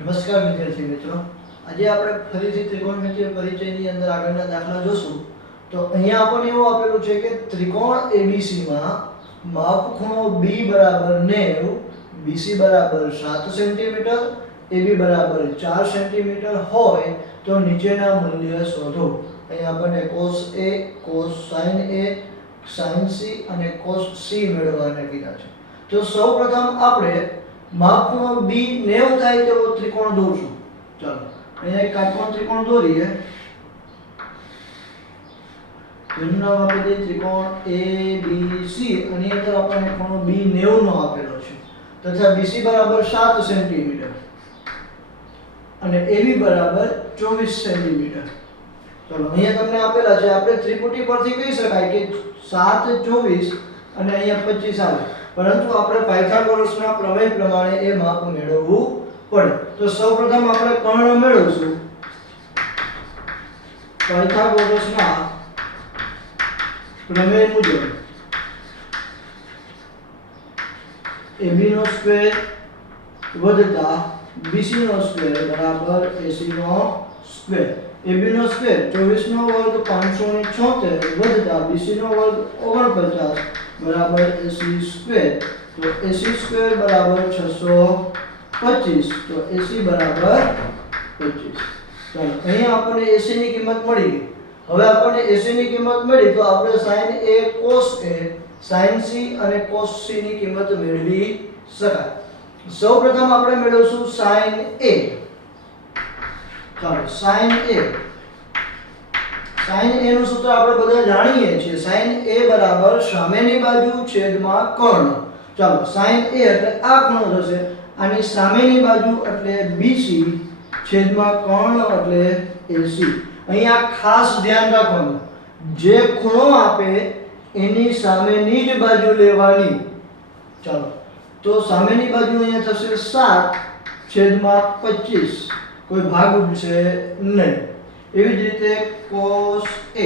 નમસ્કાર વિદ્યાર્થી મિત્રો, આજે આપણે ફરીથી ત્રિકોણમિતિય પરિચયની અંદર આગળના દાખલા જોશું. તો અહીંયા આપણને એવું આપેલું છે કે ત્રિકોણ ABC માં માપખૂણો B બરાબર 90, BC બરાબર 7 સેન્ટીમીટર, AB બરાબર 4 સેન્ટીમીટર હોય તો નીચેના મૂલ્ય શોધો. અહીંયા આપણને cos A, cos sin A, sin C અને cos C મેળવવાના કીધા છે. તો સૌપ્રથમ આપણે માપખૂણો B 90 થાય તેવો ત્રિકોણ દોરશું. ચાલો અહીંયા એક કાટકોણ ત્રિકોણ દોરીએ. એનું નામ આપી દઈએ ત્રિકોણ ABC અને એની અંદર આપણને ખૂણો B 90 નો આપેલો છે તથા BC બરાબર 7 સેન્ટીમીટર અને AB બરાબર 24 સેન્ટીમીટર. ચાલો અહીંયા તમને આપેલા છે, આપણે ત્રિપુટી પરથી કહી શકાય કે 7 24 અને અહીંયા 25 આવે, પરંતુ આપણે પાયથાગોરસના પ્રમેય પ્રમાણે એ માપ મેળવવું પડે. તો સૌપ્રથમ આપણે કર્ણ મેળવશું. પાયથાગોરસના પ્રમેય મુજબ AB નો સ્ક્વેર વત્તા BC નો સ્ક્વેર બરાબર AC નો સ્ક્વેર. AB નો સ્ક્વેર 24 નો વર્ગ 576 વત્તા BC નો વર્ગ 49 બરાબર AC સ્ક્વેર. તો AC સ્ક્વેર બરાબર 625. તો AC બરાબર 25. ચાલો અહીંયા આપણને AC ની કિંમત મળી ગઈ. હવે આપણને AC ની કિંમત મળી તો આપણે sin A, cos A, sin C અને cos C ની કિંમત મેળવી શકાય. સૌપ્રથમ આપણે મેળવશું sin A. ચાલો sin A. sin A નું સૂત્ર આપણે બધા જાણીએ છીએ. sin A બરાબર સામેની બાજુ છેદમાં કર્ણ. ચાલો sin A એટલે આ ખૂણો થશે, આની સામેની બાજુ એટલે BC છેદમાં કર્ણ એટલે AC. અહીંયા ખાસ ધ્યાન રાખવાનું, જે ખૂણો આપે એની સામેની જ બાજુ લેવાની. ચાલો તો સામેની બાજુ અહીંયા થશે 7 છેદમાં 25, કોઈ ભાગ ઉડશે નહીં. એવી જ રીતે cos A.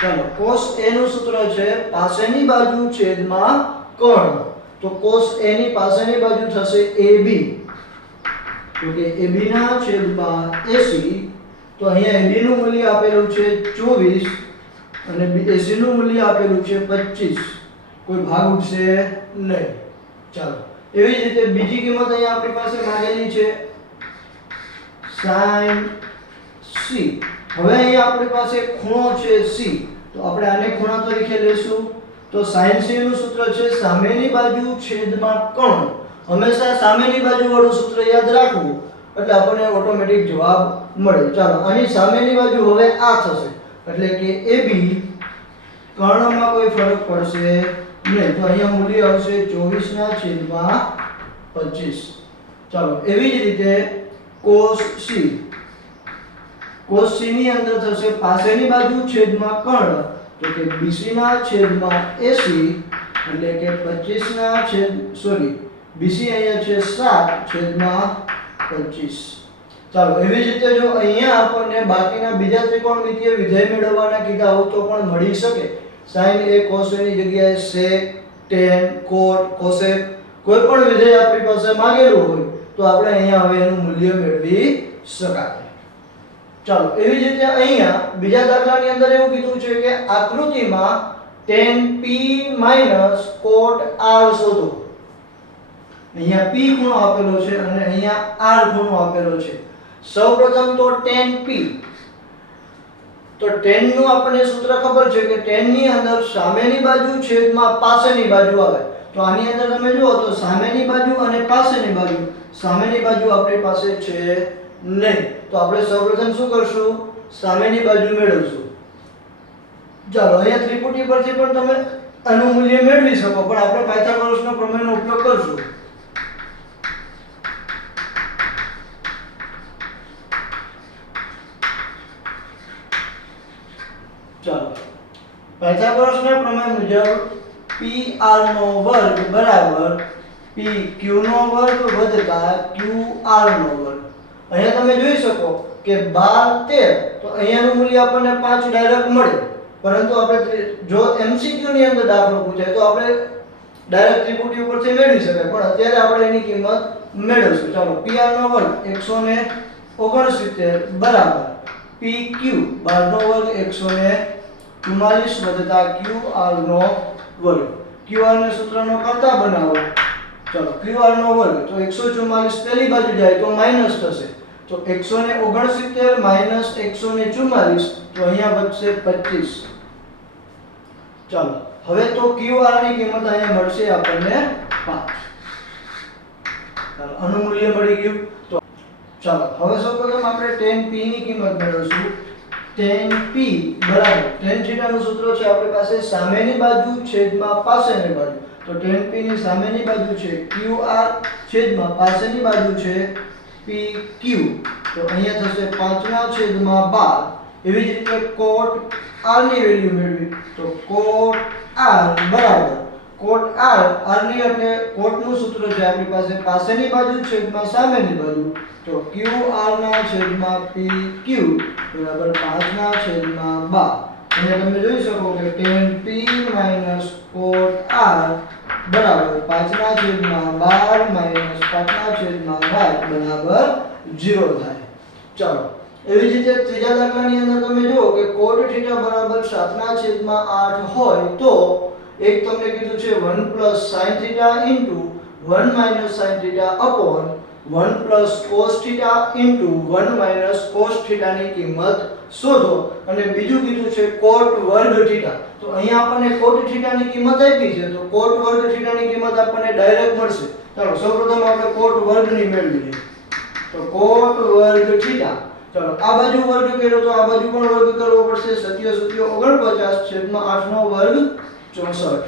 ચાલો cos A નું સૂત્ર છે પાસેની બાજુ છેદમાં કર્ણ. તો cos A ની પાસેની બાજુ થશે AB. તો કે AB ના છેદમાં AC. તો અહીંયા AB નું મૂલ્ય આપેલું છે 24 અને AC નું મૂલ્ય આપેલું છે 25, કોઈ ભાગ ઉડશે નહીં. ચાલો એવી જ રીતે બીજી કિંમત અહીંયા આપણી પાસે માંગેલી છે sin C. હવે અહીંયા આપણી પાસે ખૂણો છે C, તો આપણે આને ખૂણા તરીકે લેશું. તો sin C નું સૂત્ર છે સામેની બાજુ છેદમાં કર્ણ. હંમેશા સામેની બાજુ વાળું સૂત્ર યાદ રાખવું એટલે આપણને ઓટોમેટિક જવાબ મળે. ચાલો આની સામેની બાજુ હવે આ થશે એટલે કે AB. કર્ણમાં કોઈ ફરક પડશે નહીં, તો અહીંયા મૂલ્ય આવશે 24/25. ચાલો એવી જ રીતે cos C. cos C ની અંદર થશે પાસેની બાજુ છેદમાં કર્ણ, તો કે BC ના છેદમાં AC એટલે કે 25 ના છેદ BC અહીંયા છે 7 છેદમાં 25. ચાલો એવી જ રીતે જો અહીંયા આપણને બાકીના બીજા ત્રિકોણમિતિય વિધેય મેળવવાના કીધા હોય તો પણ મળી શકે. sin A cos A ની જગ્યાએ sec, tan, cot, cosec કોઈ પણ વિધેય આપણી પાસે માંગેલું હોય તો આપણે અહીંયા હવે એનું મૂલ્ય મેળવી શકાય. ચાલો એવી જ રીતે અહીંયા બીજા દાખલાની અંદર એવું કીધું છે કે આકૃતિમાં tan P - cot R શોધો. અહીંયા P ખૂણો આપેલો છે અને અહીંયા R ખૂણો આપેલો છે. સૌપ્રથમ તો tan P. તો tan નું આપણને સૂત્ર ખબર છે કે tan ની અંદર સામેની બાજુ છેદમાં પાસેની બાજુ આવે. તો આની અંદર તમે જુઓ તો સામેની બાજુ અને પાસેની બાજુ. સામેની બાજુ આપણી પાસે છે નહીં, તો આપણે સૌપ્રથમ શું કરશું, સામેની બાજુ મેળવશું. ચાલો અહીંયા ત્રિપુટી પરથી પણ તમે આનું મૂલ્ય મેળવી શકો, પણ આપણે પાયથાગોરસના પ્રમેયનો ઉપયોગ કરશું. ચાલો પાયથાગોરસના પ્રમેય મુજબ PR નો વર્ગ બરાબર PQ નો વર્ગ વત્તા QR નો વર્ગ. અહીંયા તમે જોઈ શકો કે 12 13, તો અહીંયાનું મૂલ્ય આપણને 5 ડાયરેક્ટ મળે, પરંતુ આપણે જો MCQ ની અંદર દાખલો પૂછાય તો આપણે ડાયરેક્ટ ત્રિપુટી ઉપરથી મેળવી શકાય, પણ અત્યારે આપણે એની કિંમત મેળવશું. ચાલો pr નો વર્ગ 169 બરાબર pq 12 નો વર્ગ 144 વત્તા qr નો વર્ગ. qr ને સૂત્રનો કરતા બનાવો. ચાલો qr નો વર્ગ તો 144 પેલી બાજુ જાય તો માઈનસ થશે, તો 169 માઈનસ 144 તો અહીંયા વધશે 25. ચાલો હવે તો qr ની કિંમત અહીંયા મળશે આપણને 5. ચાલો આનું મૂલ્ય મળી ગયું. તો ચાલો હવે સૌપ્રથમ આપણે tan p ની કિંમત મેળવશું. tan p બરાબર tan θ નું સૂત્ર છે આપણી પાસે સામેની બાજુ છેદમાં પાસેની બાજુ. તો tan p ની સામેની બાજુ છે qr છેદમાં પાસેની બાજુ છે pq. તો અહીંયા થશે 5/12. એવી જ રીતે cot r ની વેલ્યુ મેળવી તો cot r બરાબર cot r ની એટલે cot નું સૂત્ર છે આપણી પાસે પાસેની બાજુ છેદમાં સામેની બાજુ. તો qr ના છેદમાં pq બરાબર 5/12. અહીંયા તમે જોઈ શકો કે tan p cot r બરાબર 5/12 5/12 બરાબર 0 થાય. ચાલો એવી જ રીતે ત્રીજા દાખલાની અંદર તમે જુઓ કે cot θ બરાબર 7/8 હોય તો એક તમને કીધું છે 1 sin θ 1 sin θ upon 1 cos θ 1 cos θ ની કિંમત શોધો. અને બીજું કીધું છે cot વર્ગ θ. તો અહીંયા આપણને cot θ ની કિંમત આપી છે, તો cot વર્ગ θ ની કિંમત આપણને ડાયરેક્ટ મળશે. ચાલો સૌપ્રથમ આપણે cot વર્ગ ની મેળવી લઈએ. તો cot વર્ગ θ. ચાલો આ બાજુ વર્ગ કર્યો તો આ બાજુ પણ વર્ગ કરવો પડશે. 7 49 છેદમાં 8 નો વર્ગ 64.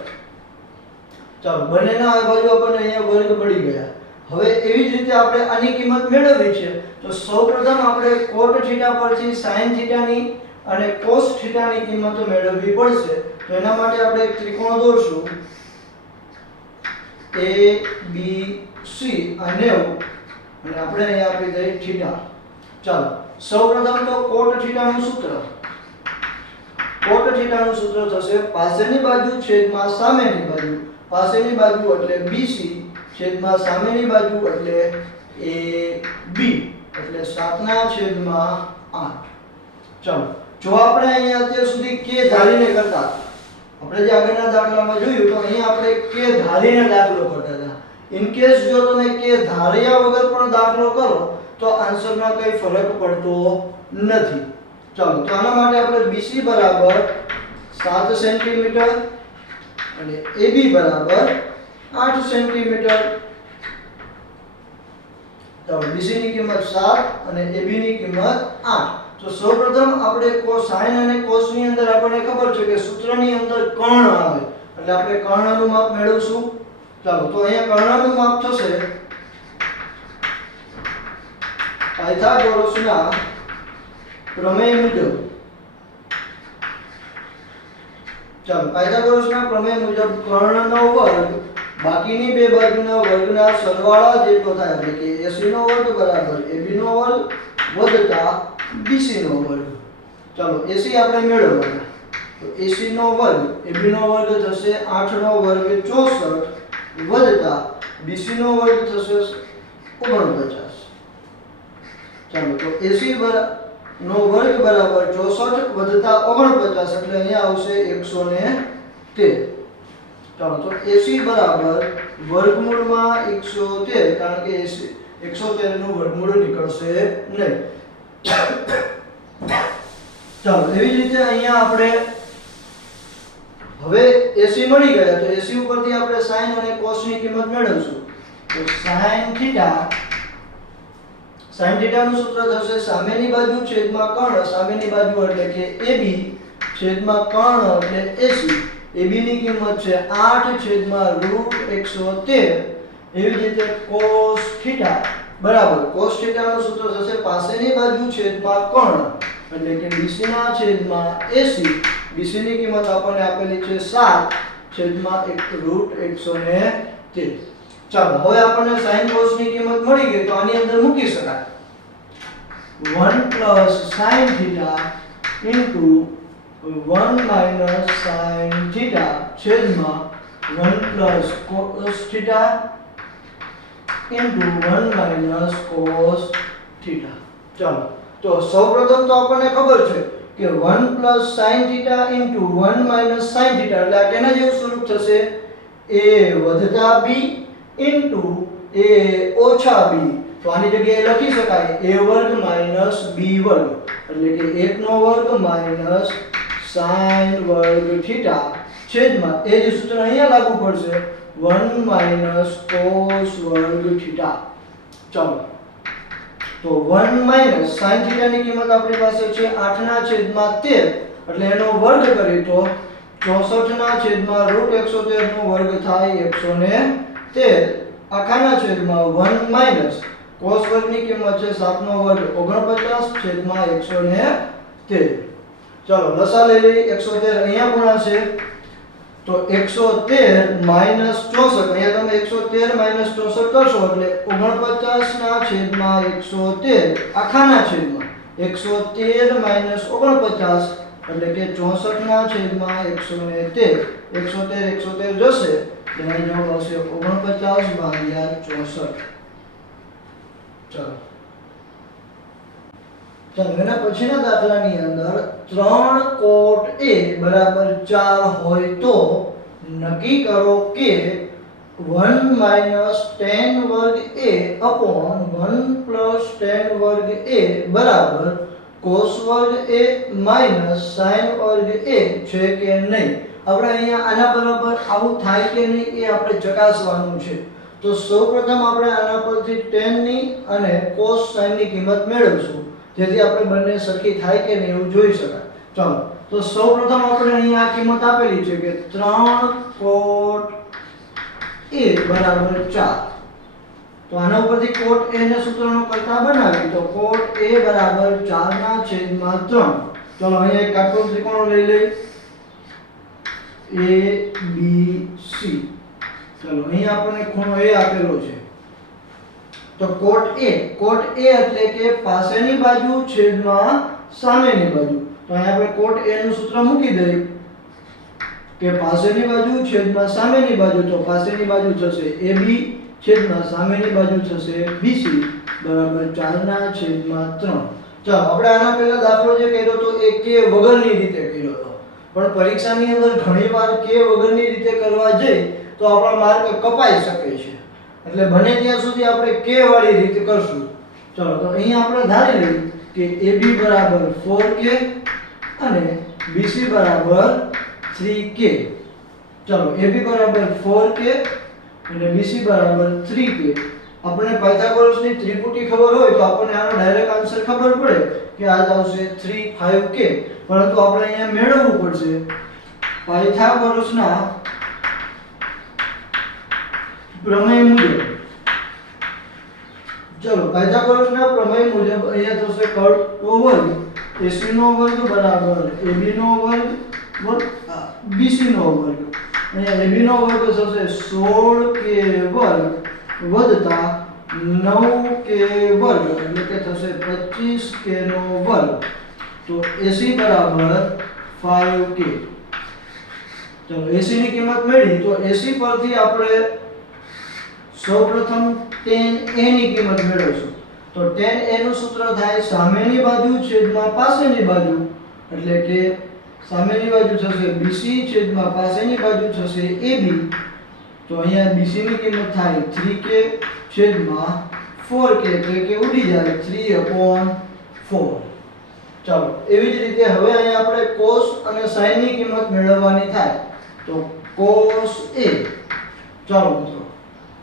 ચાલો બંનેના આ બાજુ આપણને અહીંયા વર્ગ મળી ગયા. હવે એવી જ રીતે આપણે આની કિંમત મેળવવી છે, તો સૌપ્રથમ આપણે cot θ પરથી sin θ ની અને cos θ ની કિંમત મેળવવી પડશે. તો એના માટે આપણે એક ત્રિકોણ દોરશું a b c અને આપણે અહીંયા આપી દઈએ θ. ચાલો સૌપ્રથમ તો cot θ નું સૂત્ર. cot θ નું સૂત્ર થશે પાસેની બાજુ છેદમાં સામેની બાજુ. પાસેની બાજુ એટલે BC છેદમાં સામેની બાજુ એટલે AB એટલે 7/8. ચાલો જો આપણે અહીંયા અત્યાર સુધી k ધારીને કરતા, આપણે જે આગળના દાખલામાં જોયું તો અહીંયા આપણે k ધારીને દાખલો કરતા હતા. ઇન કેસ જો તમે k ધાર્યા વગર પણ દાખલો કરો તો આન્સરમાં કઈ ફરક પડતો નથી. ચાલો તો આના માટે આપણે BC બરાબર 7 સેન્ટીમીટર અને AB બરાબર 8 સેન્ટીમીટર. તો BC ની કિંમત 7 અને AB ની કિંમત 8. તો સૌપ્રથમ આપણે sin અને cos ની અંદર આપણને ખબર છે કે સૂત્રની અંદર કર્ણ આવે એટલે આપણે કર્ણનું માપ મેળવશું. ચાલો તો અહીંયા કર્ણનું માપ થશે પાયથાગોરસના પ્રમેય મુજબ. ચાલો પાયથાગોરસના પ્રમેય મુજબ કર્ણનો વર્ગ બાકીની બે બાજુના વર્ગના સરવાળા જેટલો થાય એટલે કે AC નો વર્ગ બરાબર AB નો વર્ગ વત્તા BC નો વર્ગ. ચાલો AC આપણે મેળવવાના. તો AC નો વર્ગ AB નો વર્ગ થશે 8 નો વર્ગ 64 વત્તા BC નો વર્ગ થશે 49. ચાલો તો AC નો વર્ગ બરાબર 64 વત્તા 49 એટલે અહીંયા આવશે 113. ચાલો તો AC બરાબર વર્ગમૂળમાં 113 કારણ કે AC 113 નું વર્ગમૂળ નીકળશે નહીં. ચાલો એવી જ રીતે અહીંયા આપણે હવે AC મળી ગયા તો AC ઉપરથી આપણે sin અને cos ની કિંમત મેળવશું. તો sin θ નું સૂત્ર થશે સામેની બાજુ છેદમાં કર્ણ. સામેની બાજુ એટલે કે AB છેદમાં કર્ણ એટલે AC. AB ની કિંમત છે 8/√113. એવી જ રીતે cos θ બરાબર cos θ નું સૂત્ર થશે પાસેની બાજુ છેદમાં કર્ણ એટલે કે BC ના છેદમાં AC. BC ની કિંમત આપણને આપેલી છે 7/√113. ચાલો હવે આપણને sin cos ની કિંમત મળી ગઈ તો આની અંદર મૂકી શકાય. 1 sin θ 1 sin θ છેદમાં 1 cos θ into 1 minus cos theta. ચાલો તો સૌપ્રથમ તો આપણને ખબર છે કે 1 plus sin theta into 1 minus sin theta એટલે આ કેના જેવું સ્વરૂપ થશે a વત્તા b into a ઓછા b. તો આની જગ્યાએ લખી શકાય a વર્ગ minus b વર્ગ એટલે કે 1 નો વર્ગ minus sin વર્ગ theta છેદમાં એ જ સૂત્ર અહીંયા લાગુ પડશે 1 minus cos વર્ગ theta. ચાલો તો 1 minus sin theta ની કિંમત આપણી પાસે છે 8 ના છેદમાં 13 એટલે એનો વર્ગ કરી તો 64 ના છેદમાં √113 નો વર્ગ થાય 113 આખાના છેદમાં 1 minus cos વર્ગની કિંમત છે 7 નો વર્ગ 49 છેદમાં 113. ચાલો લસા લઈ લઈએ 113 અહીંયા ગુણાશે તો 113 minus 64 અહીંયા તમે 113 minus 64 કરશો એટલે 49 ના છેદમાં 113 આખાના છેદમાં 113 minus 49 એટલે કે 64 ના છેદમાં 113 113 જશે એટલે અહીં જવાબ આવશે 49 ભાગ્યા 64. ચાલો એના પછીના દાખલાની અંદર 3 cot a બરાબર 4 હોય તો નક્કી કરો કે 1 minus tan વર્ગ a upon 1 plus tan વર્ગ a બરાબર cos વર્ગ a minus sin વર્ગ a છે કે નહીં. આપણે અહીંયા આના બરાબર આવું થાય કે નહીં એ આપણે ચકાસવાનું છે. તો સૌપ્રથમ આપણે આના પરથી tan ની અને cos sin ની કિંમત મેળવશું જેથી આપણે બંને સરખી થાય કે નહીં એવું જોઈ શકાય. ચાલો તો સૌપ્રથમ આપણે અહીંયા આ કિંમત આપેલી છે કે 3 cot a બરાબર 4. તો આના ઉપરથી cot a ને સૂત્રનો કરતા બનાવી તો cot a બરાબર 4 ના છેદમાં 3. ચાલો અહીંયા એક કાટખૂણ ત્રિકોણ લઈ લઈએ a b c. ચાલો અહીંયા આપણને ખૂણો a આપેલો છે તો cot a એટલે કે પાસેની બાજુ છેદમાં સામેની બાજુ. તો અહીંયા આપણે cot a નું સૂત્ર મૂકી દઈએ કે પાસેની બાજુ છેદમાં સામેની બાજુ તો પાસેની બાજુ થશે ab છેદમાં સામેની બાજુ થશે bc બરાબર 4 ના છેદમાં 3. ચાલો આપણે આના પહેલા દાખલો જે કર્યો તો એ k વગરની રીતે કર્યો હતો પણ પરીક્ષાની અંદર ઘણીવાર k વગરની રીતે કરવા જઈ તો આપણા માર્ક કપાઈ શકે છે એટલે બને ત્યાં સુધી આપણે k વાળી રીતે કરશું. ચલો તો અહીંયા આપણે ધારી લઈએ કે AB બરાબર 4k અને BC બરાબર 3k. ચલો AB બરાબર 4k અને BC બરાબર 3k. આપણને પાયથાગોરસની ત્રિપુટી ખબર હોય તો આપણને આનો ડાયરેક્ટ આન્સર ખબર પડે કે આ આવશે 3 5k. પરંતુ આપણે અહીંયા મેળવવું પડશે પાયથાગોરસના પ્રમેય મુજબ. ચલો પાયથાગોરસના પ્રમેય મુજબ અહીંયા થશે cot વર્ગ AC નો વર્ગ બરાબર AB નો વર્ગ BC નો વર્ગ. અહીંયા AB નો વર્ગ થશે 16k વર્ગ વત્તા 9k વર્ગ એટલે કે થશે 25k નો વર્ગ. તો AC બરાબર 5k. ચલો AC ની કિંમત મેળવી તો AC પરથી આપણે સૌપ્રથમ tan a ની કિંમત મેળવશું. તો tan a નું સૂત્ર થાય સામેની બાજુ છેદમાં પાસેની બાજુ એટલે કે સામેની બાજુ થશે BC છેદમાં પાસેની બાજુ થશે AB. તો અહીંયા BC ની કિંમત થાય 3k છેદમાં 4k એટલે કે ઉડી જાય 3/4. ચાલો એવી જ રીતે હવે અહીંયા આપણે cos અને sin ની કિંમત મેળવવાની થાય તો cos a. ચાલો મિત્રો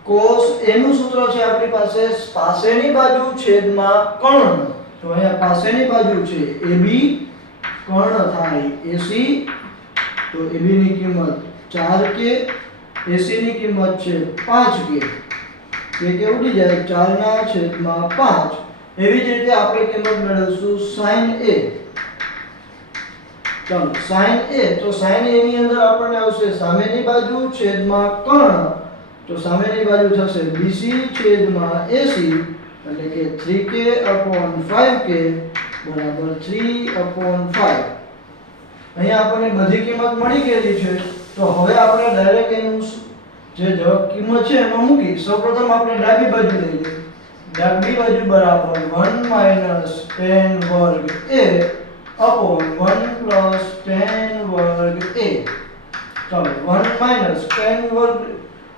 cos a નું સૂત્ર છે આપણી પાસે પાસેની બાજુ છેદમાં કર્ણ. તો અહીંયા પાસેની બાજુ છે AB કર્ણ થાય AC. તો AB ની કિંમત 4k AC ની કિંમત છે 5k કે ઉડી જાય 4 ના છેદમાં 5. એવી જ રીતે આપણે કિંમત મેળવશું sin a. ચાલો sin a તો sin a ની અંદર આપણને આવશે સામેની બાજુ છેદમાં કર્ણ. તો સામેની બાજુ થશે BC છેદમાં AC એટલે કે 3k/5k બરાબર 3/5. અહીંયા આપણને બધી કિંમત મળી ગયેલી છે તો હવે આપણે ડાયરેક્ટ એનું જે જવાબ કિંમત છે એમાં મૂકી સૌપ્રથમ આપણે ડાબી બાજુ લઈએ ડાબી બાજુ બરાબર 1 માઈનસ tan વર્ગ a upon 1 plus tan વર્ગ a ચાલો 1 માઈનસ tan વર્ગ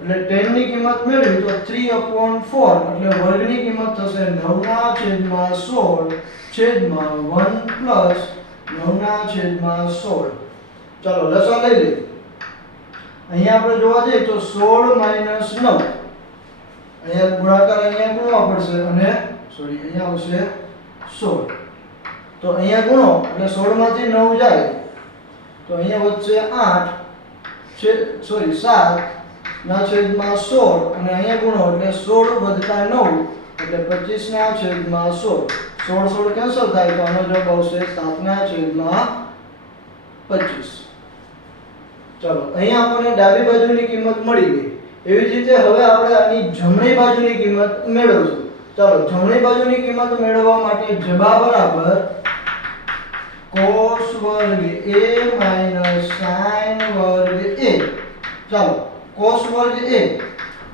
એટલે tan ની કિંમત મેળવી તો 3 upon 4 એટલે વર્ગની કિંમત થશે 9 ના છેદમાં 16 છેદમાં 1 plus 9 ના છેદમાં 16 ચાલો લસાઅ લઈ લઈએ અહીંયા આપણે જોવા જઈએ તો 16 માઈનસ 9 અહીંયા ગુણાકાર અહીંયા ગુણવા પડશે અને સોરી અહીંયા આવશે 16 તો અહીંયા ગુણો એટલે 16 માંથી 9 જાય તો અહીંયા વધશે 8 છે સોરી 7 ના છેદમાં 16 અને અહીંયા ગુણો એટલે 16 વત્તા 9 એટલે 25 ના છેદમાં 16 16 કેન્સલ થાય તો આનો જવાબ આવશે 7 ના છેદમાં 25 ચાલો અહીંયા આપણને ડાબી બાજુની કિંમત મળી ગઈ એવી જ રીતે હવે આપણે આની જમણી બાજુની કિંમત મેળવશું ચાલો જમણી બાજુની કિંમત મેળવવા માટે જબા બરાબર cos વર્ગ a માઈનસ sin વર્ગ a ચાલો cos વર્ગ a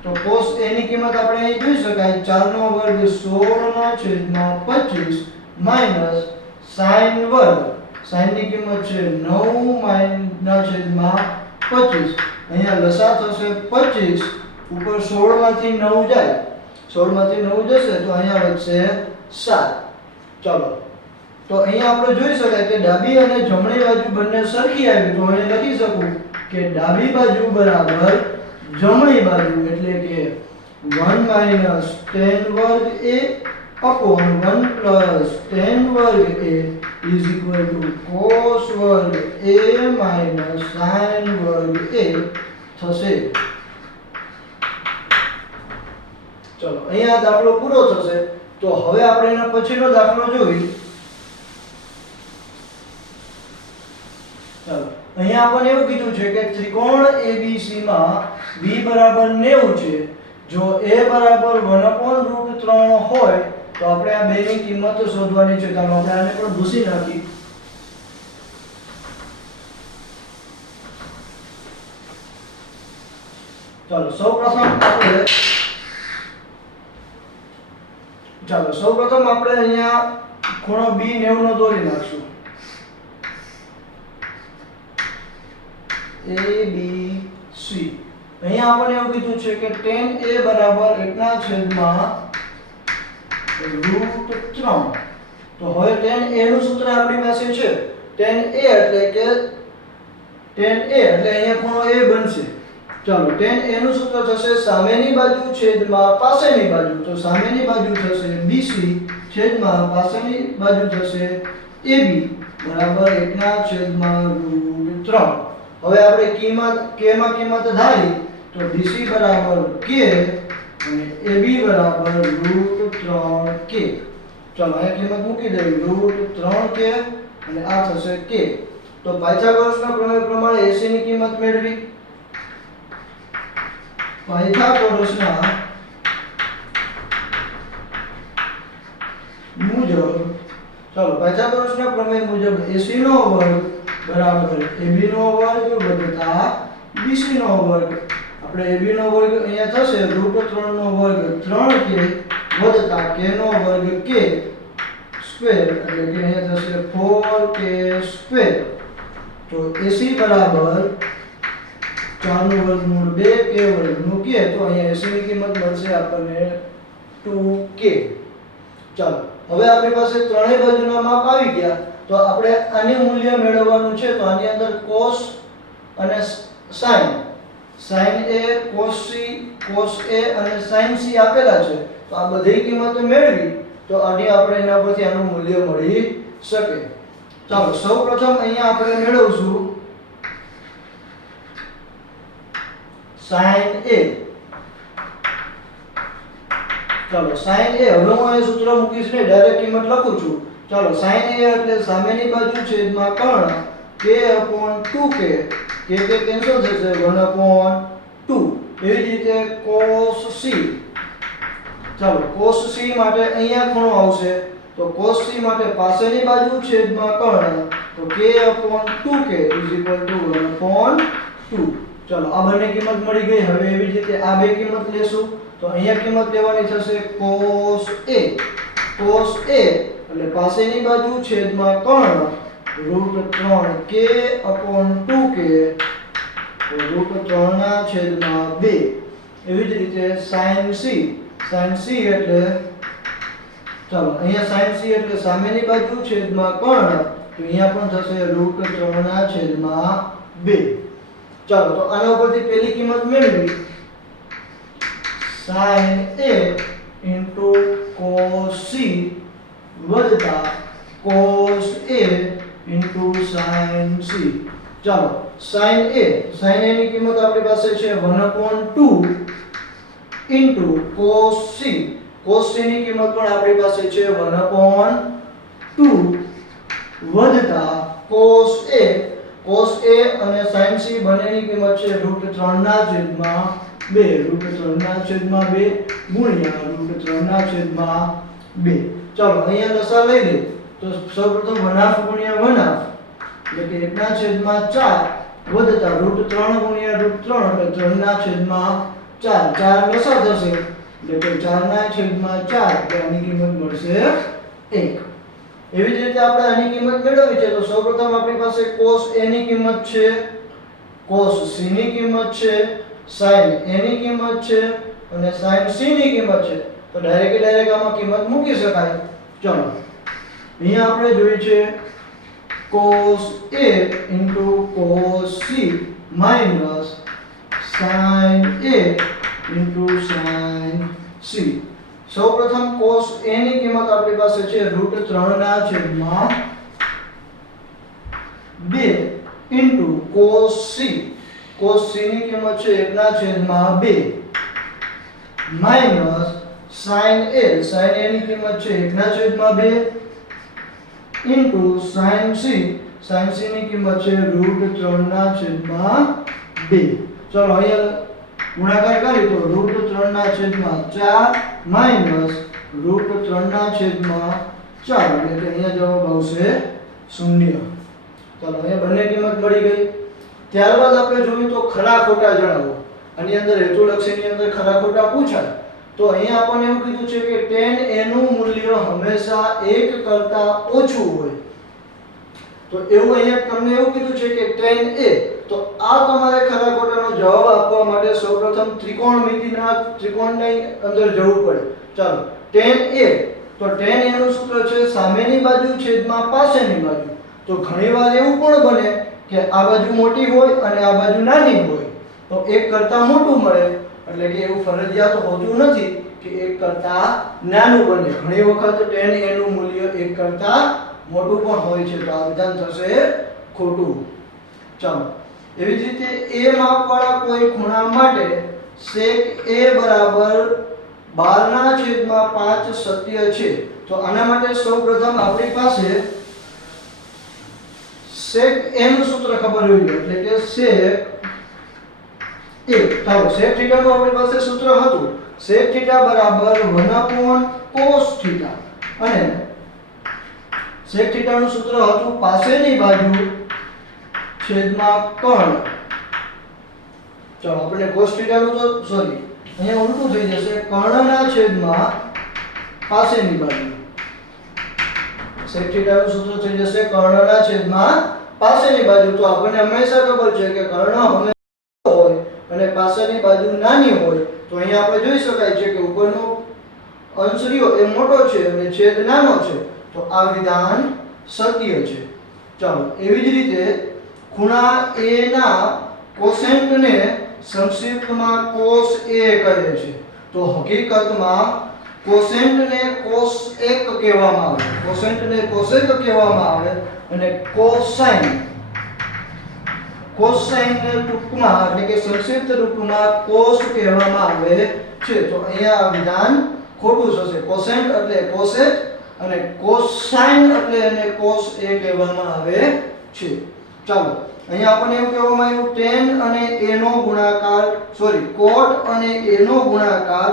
તો cos a ની કિંમત આપણે અહીં જોઈ શકાય 4 નો વર્ગ 16 ના છેદમાં 25 માઈનસ sin વર્ગ sin ની કિંમત છે 9 ના છેદમાં 25 અહીંયા લસાઅ થશે 25 ઉપર 16 માંથી 9 જાય 16 માંથી 9 જશે તો અહીંયા વધશે 7 ચાલો તો અહીંયા આપણે જોઈ શકાય કે ડાબી અને જમણી બાજુ બંને સરખી આવી તો અહીં લખી શકું કે ડાબી બાજુ બરાબર જમણી બાજુ એટલે કે 1 માઈનસ tan વર્ગ a upon 1 plus tan વર્ગ a is equal to cos વર્ગ a minus sin વર્ગ a થશે ચલો અહીંયા દાખલો પૂરો થશે તો હવે આપણે એના પછીનો દાખલો જોઈએ ચાલો અહીંયા આપણને એવું કીધું છે કે ત્રિકોણ ABC માં b બરાબર 90 છે જો a બરાબર 1/√3 હોય તો આપણે આ બેની કિંમત શોધવાની છે ચાલો આપણે આને પણ ભૂસી નાખી ચાલો સૌપ્રથમ આપણે અહીંયા ખૂણો b 90 નો દોરી નાખશું a b c અહીંયા આપણને એવું કીધું છે કે tan a બરાબર 1 ના છેદમાં √3 તો હવે tan a નું સૂત્ર આપણી પાસે છે tan a એટલે અહીંયા ખૂણો a બનશે ચાલો tan a નું સૂત્ર થશે સામેની બાજુ છેદમાં પાસેની બાજુ તો સામેની બાજુ થશે bc છેદમાં પાસેની બાજુ થશે ab બરાબર 1 ના છેદમાં √3 હવે આપણે k માં કિંમત ધારી તો bc બરાબર k અને ab બરાબર √3k ચાલો આ કિંમત મૂકી દઈએ √3k અને આ થશે k તો પાયથાગોરસના પ્રમેય પ્રમાણે ac ની કિંમત મેળવી પાયથાગોરસના પ્રમેય મુજબ ac નો વર્ગ બરાબર ab નો વર્ગ વત્તા bc નો વર્ગ આપણે ab નો વર્ગ અહીંયા થશે √3 નો વર્ગ 3k વત્તા k નો વર્ગ k સ્ક્વેર એટલે કે અહીંયા થશે 4k સ્ક્વેર તો ac બરાબર 4 નું વર્ગમૂળ 2 k વર્ગમૂળ k તો અહીંયા ac ની કિંમત મળશે આપણને 2k ચાલો હવે આપણી પાસે ત્રણેય બાજુના માપ આવી ગયા તો આપણે આની મૂલ્ય મેળવવાનું છે તો આની અંદર cos અને sin a cos a અને sin c આપેલા છે તો આ બધી કિંમતો મેળવી તો આની આપણે એના પરથી આનું મૂલ્ય મળી શકે ચાલો સૌપ્રથમ અહીંયા આપણે મેળવશું sin a ચાલો sin a હવે હું અહીં સૂત્ર મૂકીશ ને ડાયરેક્ટ કિંમત લખું છું ચાલો sin a એટલે સામેની બાજુ છેદમાં કર્ણ k/2k k કેન્સલ થશે 1/2 એવી રીતે cos c ચાલો cos c માટે અહીંયા ખૂણો આવશે તો cos c માટે પાસેની બાજુ છેદમાં કર્ણ તો k/2k = 1/2 ચલો આ બંને કિંમત મળી ગઈ. હવે એવી જ રીતે આ બે કિંમત લેશું. તો અહીંયા કિંમત લેવાની થશે cos a. cos a એટલે પાસેની બાજુ છેદમાં કર્ણ √3k / 2k તો √3/2. એવી જ રીતે sin c. sin c એટલે ચાલો અહીંયા sin c એટલે સામેની બાજુ છેદમાં કર્ણ તો અહીંયા પણ થશે √3/2. ચાલો તો આના ઉપરથી પહેલી કિંમત મેળવી sin a * cos c વત્તા cos a * sin c. ચાલો sin a ની કિંમત આપણી પાસે છે 1/2 cos c. cos c ની કિંમત પણ આપણી પાસે છે 1/2 વત્તા cos a. cos a અને sin c બંનેની કિંમત છે √3/2 ગુણ્યા √3/2. ચાલો અહીંયા લસા લઈ લે તો સૌપ્રથમ 1/2 ગુણ્યા 1/2 એટલે કે 1/4 વત્તા √3 ગુણ્યા √3 એટલે 3/4. 4 લસા થશે એટલે કે 4/4 એટલે આની કિંમત મળશે 1. એવી જ રીતે આપણે આની કિંમત મેળવવી છે તો સૌપ્રથમ આપણી પાસે cos a ની કિંમત છે, cos c ની કિંમત છે, sin a ની કિંમત છે અને sin c ની કિંમત છે. તો ડાયરેક્ટ આમાં કિંમત મૂકી શકાય. ચલો અહીંયા આપણે જોઈએ છે cos a * cos c minus sin a * sin c. સૌપ્રથમ cos a ની કિંમત આપણી પાસે છે √3/2 cos c. cos c ની કિંમત છે 1/2 minus sin a. sin a ની કિંમત છે 1/2 sin c. sin c ની કિંમત છે √3/2. ચલો અહીંયા ગુણાકાર કરી તો √3/4 minus √3/4 એટલે કે અહીંયા જવાબ આવશે 0. ચાલો અહીંયા બંને કિંમત મળી ગઈ. ત્યારબાદ આપણે જોયું તો ખરા ખોટા જણાવો. આની અંદર હેતુલક્ષીની અંદર ખરા ખોટા પૂછાય તો અહીંયા આપણને એવું કીધું છે કે tan a નું મૂલ્ય હંમેશા 1 કરતા ઓછું હોય. તો એવું અહીંયા તમને એવું કીધું છે કે tan a. તો આ તમારે ખરા ખોટાનો જવાબ આપવા માટે સૌપ્રથમ ત્રિકોણમિતિના ત્રિકોણની અંદર જવું પડે. ચાલો tan a. તો tan a નું સૂત્ર છે સામેની બાજુ છેદમાં પાસેની બાજુ. તો ઘણીવાર એવું પણ બને કે આ બાજુ મોટી હોય અને આ બાજુ નાની હોય તો 1 કરતા મોટું મળે. એટલે કે એવું ફરજિયાત હોતું નથી કે 1 કરતા નાનું બને. ઘણી વખત tan a નું મૂલ્ય 1 કરતા મોટું પણ હોય છે. તો આ વિધાન થશે ખોટું. ચાલો એવી જ રીતે a માપવાળા કોઈ ખૂણા માટે sec a બરાબર 12/5 સત્ય છે. તો આના માટે સૌપ્રથમ આપણી પાસે sec a નું સૂત્ર ખબર હોવી જોઈએ. એટલે કે sec a. ચાલો sec θ નું આપણી પાસે સૂત્ર હતું sec θ બરાબર 1/cos θ અને sec θ નું સૂત્ર હતું પાસેની બાજુ છેદમાં કર્ણ. ચાલો આપણે cos θ નું તો સોરી અહીંયા ઉલટું થઈ જશે કર્ણના છેદમાં પાસેની બાજુ. sec θ નું સૂત્ર થઈ જશે કર્ણના છેદમાં પાસેની બાજુ. તો આપણને હંમેશા ખબર છે કે કર્ણ હંમેશા હોય અને પાસેની બાજુ નાની હોય. તો અહીંયા આપણે જોઈ શકાય છે કે ઉપરનો અંશ રહ્યો એ મોટો છે અને છેદ નાનો છે. તો આ વિધાન સત્ય છે. ચાલો એવી જ રીતે ખૂણા a ના કોસેન્ટને સંક્ષિપ્તમાં cos a કહે છે. તો હકીકતમાં કોસેન્ટને cos 1 કહેવામાં આવે. કોસેન્ટને cos 1 કહેવામાં આવે અને કોસાઇન ને ટૂંકમાં એટલે કે સંક્ષિપ્ત રૂપમાં cos કહેવામાં આવે છે. તો અહીંયા આ વિધાન ખોટું થશે. કોસેન્ટ એટલે કોસેટ અને કોસાઇન એટલે એને cos a કહેવામાં આવે છે. ચાલો અહીંયા આપણને એવું કહેવામાં આવ્યું tan અને a નો ગુણાકાર cot અને a નો ગુણાકાર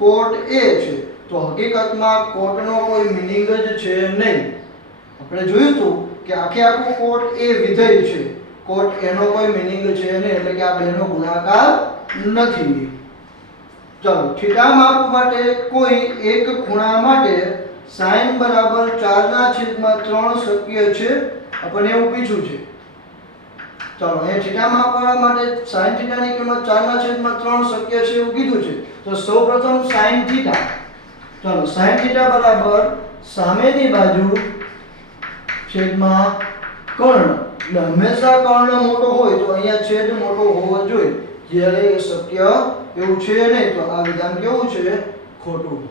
cot a છે. તો હકીકતમાં cot નો કોઈ મીનિંગ જ છે નહીં. આપણે જોયું હતું કે આખું cot a વિધેય છે. કોટ એનો કોઈ મીનિંગ છે નહીં, એટલે કે આ બેનો ગુણાકાર નથી. ચાલો થીટા માપવા માટે કોઈ એક ખૂણા માટે sin બરાબર 4/3 શક્ય છે, આપણને એવું પૂછ્યું છે. ચાલો એ થીટા માપવા માટે sin થીટાની કિંમત 4/3 શક્ય છે એવું કીધું છે. તો સૌપ્રથમ sin થીટા, ચાલો sin થીટા બરાબર સામેની બાજુ છેદમાં કર્ણ, એટલે હંમેશા કર્ણ મોટો હોય તો અહીંયા છેદ મોટો હોવો જોઈએ, જ્યારે એ શક્ય એવું છે નહીં, તો આ વિધાન કેવું છે? ખોટું.